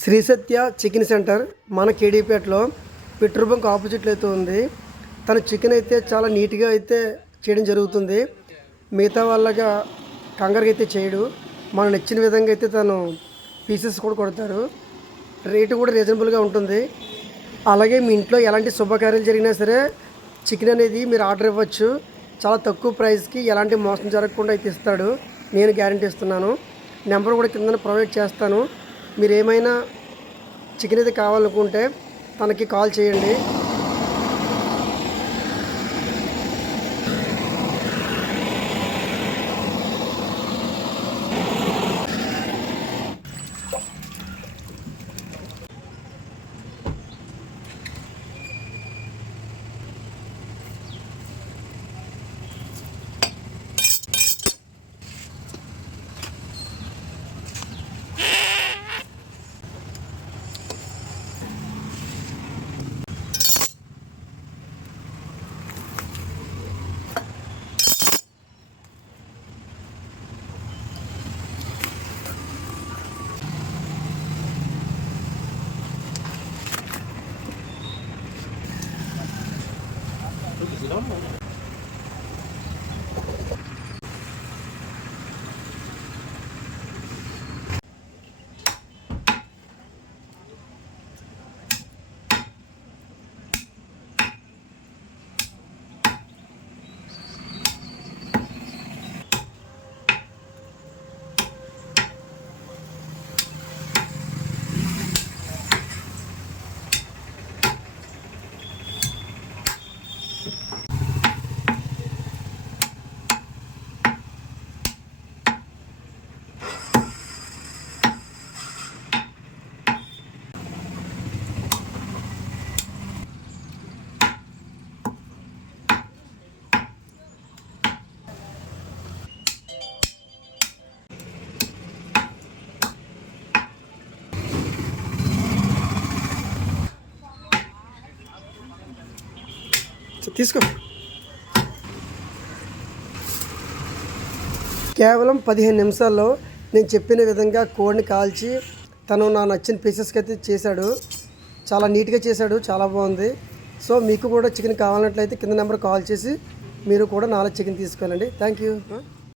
శ్రీ సత్య chicken centre మన కేడీపేటలో petrol bunk ఆపోజిట్లో అయితే ఉంది. తన చికెన్ అయితే చాలా నీట్గా అయితే చేయడం జరుగుతుంది. మిగతా వాళ్ళగా కంగారుగా అయితే చేయడు. మనం నచ్చిన విధంగా అయితే తను పీసెస్ కూడా కొడతారు. రేటు కూడా రీజనబుల్గా ఉంటుంది. అలాగే మీ ఇంట్లో ఎలాంటి శుభకార్యాలు జరిగినా సరే చికెన్ అనేది మీరు ఆర్డర్ ఇవ్వచ్చు. చాలా తక్కువ ప్రైస్కి ఎలాంటి మోసం జరగకుండా అయితే ఇస్తాడు. నేను గ్యారంటీ ఇస్తున్నాను. నెంబర్ కూడా కింద ప్రొవైడ్ చేస్తాను. మీరు ఏమైనా చికెన్ అయితే కావాలనుకుంటే తనకి కాల్ చేయండి. తీసుకో. కేవలం 15 నిమిషాల్లో నేను చెప్పిన విధంగా కోడిని కాల్చి తను నా నచ్చిన పీసెస్కి అయితే చేశాడు. చాలా నీట్గా చేశాడు, చాలా బాగుంది. సో మీకు కూడా చికెన్ కావాలన్నట్లయితే కింద నెంబర్ కాల్ చేసి మీరు కూడా 4 చికెన్ తీసుకోవాలండి. Thank you.